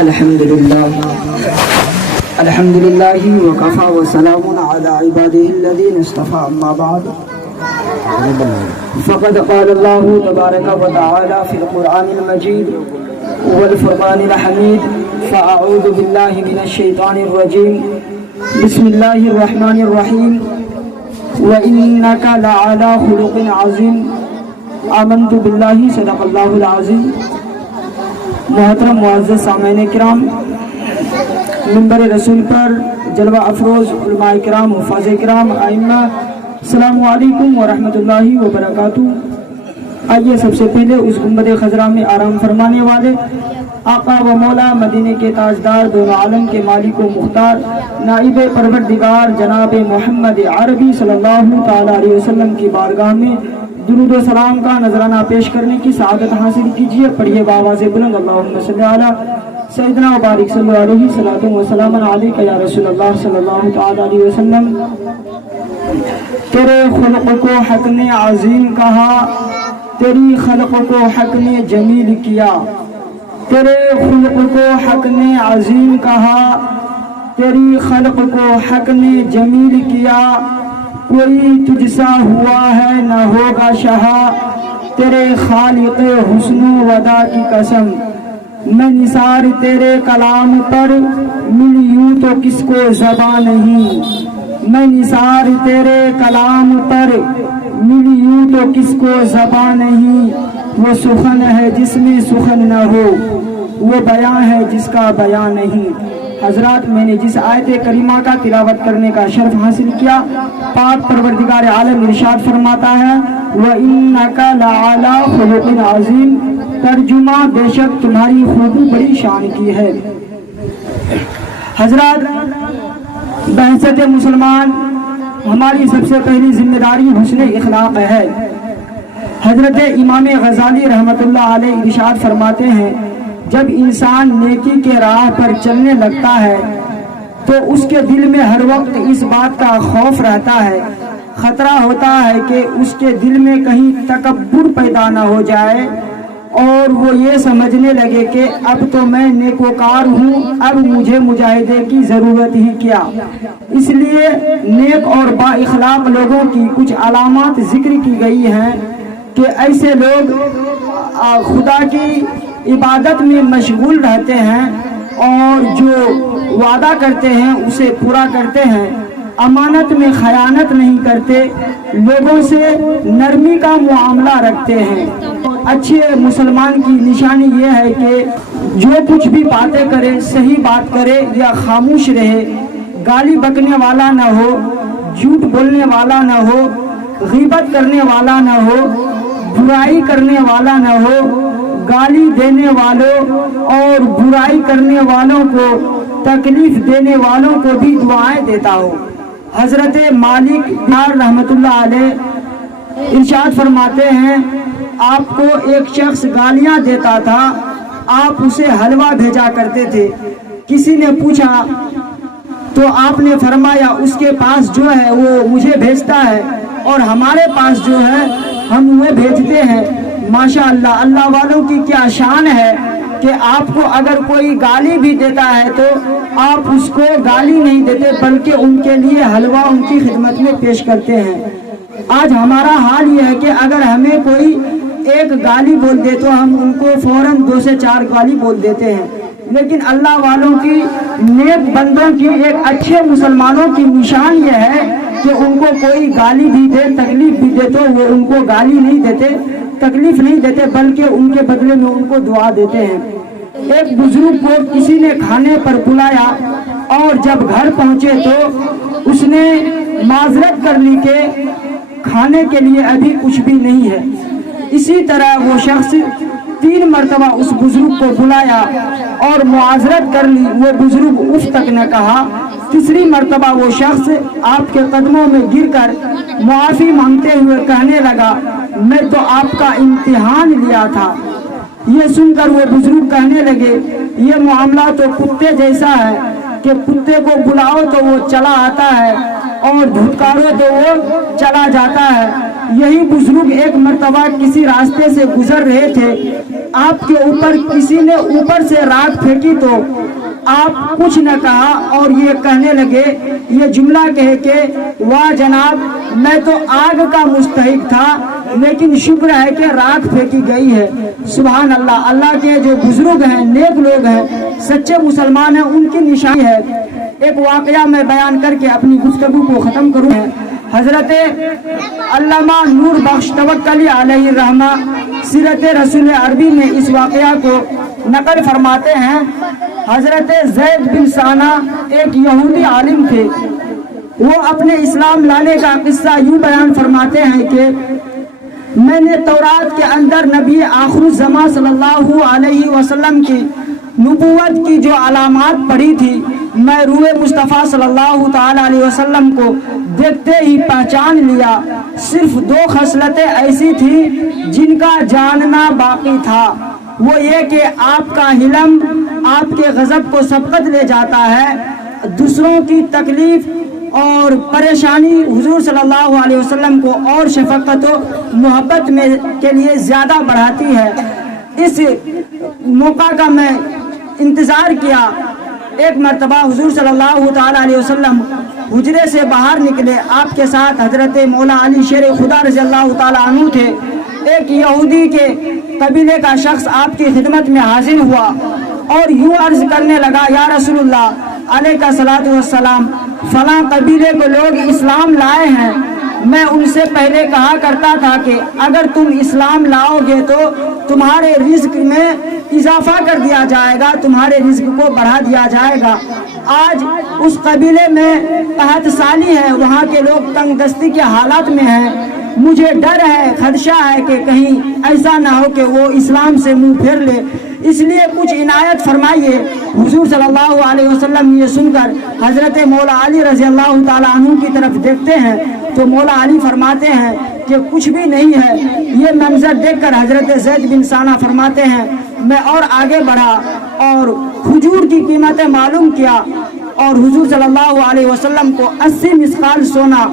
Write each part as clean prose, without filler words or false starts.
الحمد لله وكفى وسلام على عباده الذين اصطفى أما بعد فقد قال الله تبارك وتعالى في القرآن المجيد والفرقان الحميد فأعوذ بالله من الشيطان الرجيم بسم الله الرحمن الرحيم وإنك لعلى خلق عظيم آمنت بالله صدق الله العظيم. محترم معزز سامعین کرام، منبر رسول پر جلوہ افروز علماء کرام، حفاظ کرام، ائمہ، السلام علیکم ورحمۃ اللہ وبرکاتہ. آئیے سب سے پہلے اس گنبد خضرا میں آرام فرمانے والے آقا و مولا مدینے کے تاجدار، دونوں عالم کے مالک و مختار، نائب پروردگار جناب محمد عربی صلی اللہ تعالی علیہ وسلم کی بارگاہ میں درود و سلام کا نذرانہ پیش کرنے کی سعادت حاصل کیجیے. پڑھیے بآواز بلند اللہم صلی علی سیدنا و بارک صلی اللہ علیہ صلاۃ و سلام علیک یا رسول اللہ صلی اللہ تعالی علیہ وسلم. تیرے خلق کو حق نے عظیم کہا، تیری خلق کو حق نے جمیل کیا. تیرے خلق کو حق نے عظیم کہا، تیری خلق کو حق نے جمیل کیا. کوئی تجھ سا ہوا ہے نہ ہوگا شہا، تیرے خالق حسن و ودا کی قسم. میں نثار تیرے کلام پر ملی یوں تو کس کو زبان نہیں. میں نثار تیرے کلام پر ملی یوں تو کس کو زبان نہیں. وہ سخن ہے جس میں سخن نہ ہو، وہ بیان ہے جس کا بیان نہیں. حضرات، میں نے جس آیت کریمہ کا تلاوت کرنے کا شرف حاصل کیا، پاک پروردگار عالم ارشاد فرماتا ہے وَإِنَّكَ لَعَلَى خُلُقٍ عَظِيمٍ. ترجمہ، بے شک تمہاری خوبی بڑی شان کی ہے. حضرات، بحثت مسلمان ہماری سب سے پہلی ذمہ داری حسن اخلاق ہے. حضرت امام غزالی رحمۃ اللہ علیہ ارشاد فرماتے ہیں جب انسان نیکی کے راہ پر چلنے لگتا ہے تو اس کے دل میں ہر وقت اس بات کا خوف رہتا ہے، خطرہ ہوتا ہے کہ اس کے دل میں کہیں تکبر پیدا نہ ہو جائے اور وہ یہ سمجھنے لگے کہ اب تو میں نیکوکار ہوں، اب مجھے مجاہدے کی ضرورت ہی کیا. اس لیے نیک اور با اخلاق لوگوں کی کچھ علامات ذکر کی گئی ہیں کہ ایسے لوگ خدا کی عبادت میں مشغول رہتے ہیں اور جو وعدہ کرتے ہیں اسے پورا کرتے ہیں، امانت میں خیانت نہیں کرتے، لوگوں سے نرمی کا معاملہ رکھتے ہیں. اچھے مسلمان کی نشانی یہ ہے کہ جو کچھ بھی باتیں کرے صحیح بات کرے یا خاموش رہے، گالی بکنے والا نہ ہو، جھوٹ بولنے والا نہ ہو، غیبت کرنے والا نہ ہو، برائی کرنے والا نہ ہو، گالی دینے والوں اور برائی کرنے والوں کو، تکلیف دینے والوں کو بھی دعائیں دیتا ہو. حضرت مالک رحمت اللہ علیہ ارشاد فرماتے ہیں آپ کو ایک شخص گالیاں دیتا تھا، آپ اسے حلوہ بھیجا کرتے تھے. کسی نے پوچھا تو آپ نے فرمایا اس کے پاس جو ہے وہ مجھے بھیجتا ہے اور ہمارے پاس جو ہے ہم وہ بھیجتے ہیں. ماشاءاللہ، اللہ والوں کی کیا شان ہے کہ آپ کو اگر کوئی گالی بھی دیتا ہے تو آپ اس کو گالی نہیں دیتے بلکہ ان کے لیے حلوہ ان کی خدمت میں پیش کرتے ہیں. آج ہمارا حال یہ ہے کہ اگر ہمیں کوئی ایک گالی بول دے تو ہم ان کو فوراً 2 سے 4 گالی بول دیتے ہیں. لیکن اللہ والوں کی، نیک بندوں کی، ایک اچھے مسلمانوں کی نشان یہ ہے کہ ان کو کوئی گالی بھی دے، تکلیف بھی دے تو وہ ان کو گالی نہیں دیتے، تکلیف نہیں دیتے بلکہ ان کے بدلے میں ان کو دعا دیتے ہیں. ایک بزرگ کو کسی نے کھانے پر بلایا اور جب گھر پہنچے تو اس نے معذرت کر لی کہ کھانے کے لیے ابھی کچھ بھی نہیں ہے. اسی طرح وہ شخص 3 مرتبہ اس بزرگ کو بلایا اور معذرت کر لی، وہ بزرگ اف تک نہ کہا. تیسری مرتبہ وہ شخص آپ کے قدموں میں گر کر معافی مانگتے ہوئے کہنے لگا میں تو آپ کا امتحان لیا تھا. یہ سن کر وہ بزرگ کہنے لگے یہ معاملہ تو کتے جیسا ہے کہ کتے کو بلاؤ تو وہ چلا آتا ہے اور دھتکارو تو وہ چلا جاتا ہے. یہی بزرگ ایک مرتبہ کسی راستے سے گزر رہے تھے آپ کے اوپر کسی نے اوپر سے راکھ پھینکی تو آپ کچھ نہ کہا اور یہ کہنے لگے، یہ جملہ کہے کہ واہ جناب، میں تو آگ کا مستحق تھا لیکن شکر ہے کہ راکھ پھینکی گئی ہے۔ سبحان اللہ، اللہ کے جو بزرگ ہیں، نیک لوگ ہیں، سچے مسلمان ہیں، ان کی نشانی ہے۔ ایک واقعہ میں بیان کر کے اپنی گفتگو کو ختم کروں۔ حضرت علامہ نور بخش توکلی علیہ الرحمہ سیرت رسول عربی میں اس واقعہ کو نقل فرماتے ہیں۔ حضرت زید بن ثانہ ایک یہودی عالم تھے۔ وہ اپنے اسلام لانے کا قصہ یوں بیان فرماتے ہیں کہ میں نے تورات کے اندر نبی آخر الزمان صلی اللہ علیہ وسلم کی نبوت کی جو علامات پڑھی تھی، میں روح مصطفیٰ صلی اللہ تعالی علیہ وسلم کو دیکھتے ہی پہچان لیا۔ صرف 2 خصلتیں ایسی تھی جن کا جاننا باقی تھا، وہ یہ کہ آپ کا حلم آپ کے غضب کو سبقت لے جاتا ہے، دوسروں کی تکلیف اور پریشانی حضور صلی اللہ علیہ وسلم کو اور شفقت و محبت میں کے لیے زیادہ بڑھاتی ہے۔ اس موقع کا میں انتظار کیا۔ ایک مرتبہ حضور صلی اللہ تعالی علیہ وسلم حجرے سے باہر نکلے، آپ کے ساتھ حضرت مولا علی شیر خدا رضی اللہ تعالی عنہ تھے۔ ایک یہودی کے قبیلے کا شخص آپ کی خدمت میں حاضر ہوا اور یوں عرض کرنے لگا، یا رسول اللہ علیہ الصلوۃ والسلام، فلاں قبیلے کے لوگ اسلام لائے ہیں۔ میں ان سے پہلے کہا کرتا تھا کہ اگر تم اسلام لاؤ گے تو تمہارے رزق میں اضافہ کر دیا جائے گا، تمہارے رزق کو بڑھا دیا جائے گا۔ آج اس قبیلے میں قحط سالی ہے، وہاں کے لوگ تنگ دستی کے حالات میں ہیں۔ مجھے ڈر ہے، خدشہ ہے کہ کہیں ایسا نہ ہو کہ وہ اسلام سے منہ پھیر لے، اس لیے کچھ عنایت فرمائیے۔ حضور صلی اللہ علیہ وسلم یہ سن کر حضرت مولا علی رضی اللہ تعالیٰ عنہ کی طرف دیکھتے ہیں تو مولا علی فرماتے ہیں کہ کچھ بھی نہیں ہے۔ یہ منظر دیکھ کر حضرت زید بن ثانہ فرماتے ہیں، میں اور آگے بڑھا اور کھجور کی قیمتیں معلوم کیا اور حضور صلی اللہ علیہ وسلم کو 80 مثقال سونا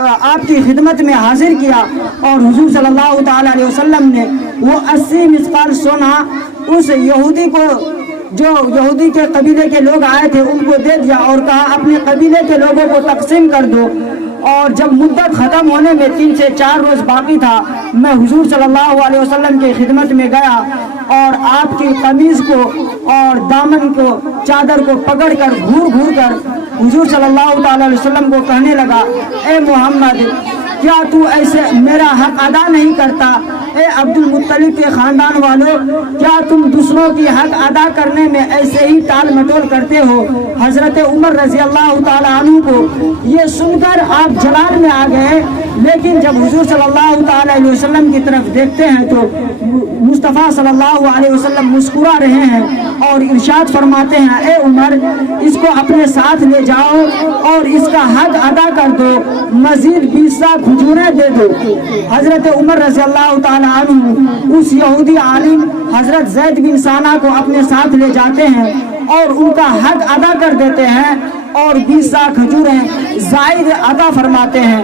آپ کی خدمت میں حاضر کیا اور حضور صلی اللہ تعالی علیہ وسلم نے وہ 80 مثقال سونا اس یہودی کو، جو یہودی کے قبیلے کے لوگ آئے تھے، ان کو دے دیا اور کہا اپنے قبیلے کے لوگوں کو تقسیم کر دو۔ اور جب مدت ختم ہونے میں 3 سے 4 روز باقی تھا، میں حضور صلی اللہ علیہ وسلم کی خدمت میں گیا اور آپ کی قمیض کو اور دامن کو، چادر کو پکڑ کر گھور گھور کر حضور صلی اللہ تعالی علیہ وسلم کو کہنے لگا، اے محمد، کیا تو ایسے میرا حق ادا نہیں کرتا؟ اے عبد المطلب کے خاندان والوں، کیا تم دوسروں کی حق ادا کرنے میں ایسے ہی ٹال مٹول کرتے ہو؟ حضرت عمر رضی اللہ تعالیٰ عنہ کو یہ سن کر آپ جلال میں آ گئے، لیکن جب حضور صلی اللہ تعالیٰ علیہ وسلم کی طرف دیکھتے ہیں تو مصطفیٰ صلی اللہ علیہ وسلم مسکرا رہے ہیں اور ارشاد فرماتے ہیں، اے عمر، اس کو اپنے ساتھ لے جاؤ اور اس کا حق ادا کر دو، مزید 20 سا کھجوریں دے دو۔ حضرت عمر رضی اللہ تعالیٰ عنہ اس یہودی عالم حضرت زید بن ثانہ کو اپنے ساتھ لے جاتے ہیں اور ان کا حق ادا کر دیتے ہیں اور 20 سا کھجوریں زائد عطا فرماتے ہیں۔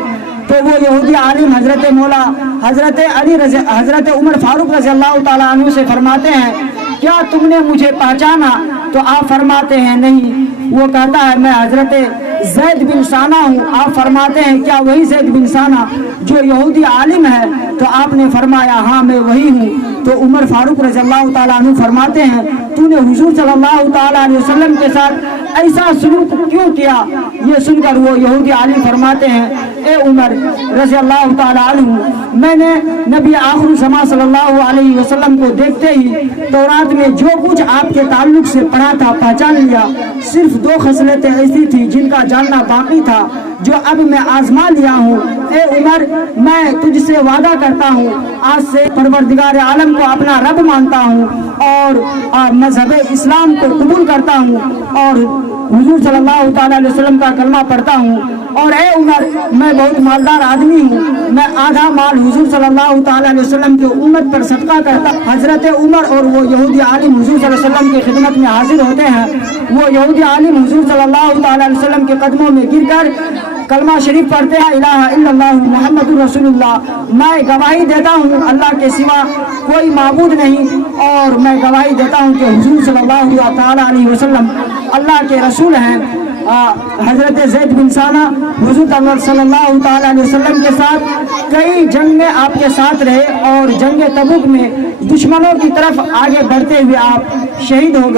تو وہ یہودی عالم حضرت مولا حضرت عمر فاروق رضی اللہ تعالیٰ عنہ سے فرماتے ہیں، کیا تم نے مجھے پہچانا؟ تو آپ فرماتے ہیں نہیں۔ وہ کہتا ہے، میں حضرت زید بن ثانہ ہوں۔ آپ فرماتے ہیں، کیا وہی زید بن ثانہ جو یہودی عالم ہے؟ تو آپ نے فرمایا، ہاں میں وہی ہوں۔ تو عمر فاروق رضی اللہ تعالیٰ عنہ فرماتے ہیں، تو نے حضور صلی اللہ تعالیٰ علیہ وسلم کے ساتھ ایسا سلوک کیوں کیا؟ یہ سن کر وہ یہودی عالم فرماتے ہیں، اے عمر رضی اللہ تعالیٰ عنہ، میں نے نبی آخر الزمان صلی اللہ علیہ وسلم کو دیکھتے ہی تورات میں جو کچھ آپ کے تعلق سے پڑھا تھا پہچان لیا۔ صرف 2 خصلتیں ایسی تھی جن کا جاننا باقی تھا، جو اب میں آزما لیا ہوں۔ اے عمر، میں تجھ سے وعدہ کرتا ہوں، آج سے پروردگار عالم کو اپنا رب مانتا ہوں اور مذہب اسلام کو قبول کرتا ہوں اور حضور صلی اللہ تعالیٰ علیہ وسلم کا کلمہ پڑھتا ہوں۔ اور اے عمر، میں بہت مالدار آدمی ہوں، میں آدھا مال حضور صلی اللہ تعالیٰ علیہ وسلم کی امت پر صدقہ کرتا۔ حضرت عمر اور وہ یہودی عالم حضور صلی اللہ علیہ وسلم کی خدمت میں حاضر ہوتے ہیں۔ وہ یہودی عالم حضور صلی اللہ تعالیٰ علیہ وسلم کے قدموں میں گر کر کلمہ شریف پڑھتے ہیں، الہ الا اللہ محمد رسول اللہ، میں گواہی دیتا ہوں اللہ کے سوا کوئی معبود نہیں، اور میں گواہی دیتا ہوں کہ حضور صلی اللہ تعالیٰ علیہ وسلم اللہ کے رسول ہیں۔ حضرت زید بن ثانہ حضور صلی اللہ تعالیٰ علیہ وسلم کے ساتھ کئی جنگ میں آپ کے ساتھ رہے، اور جنگ تبوک میں دشمنوں کی طرف آگے بڑھتے ہوئے آپ شہید ہو گئے۔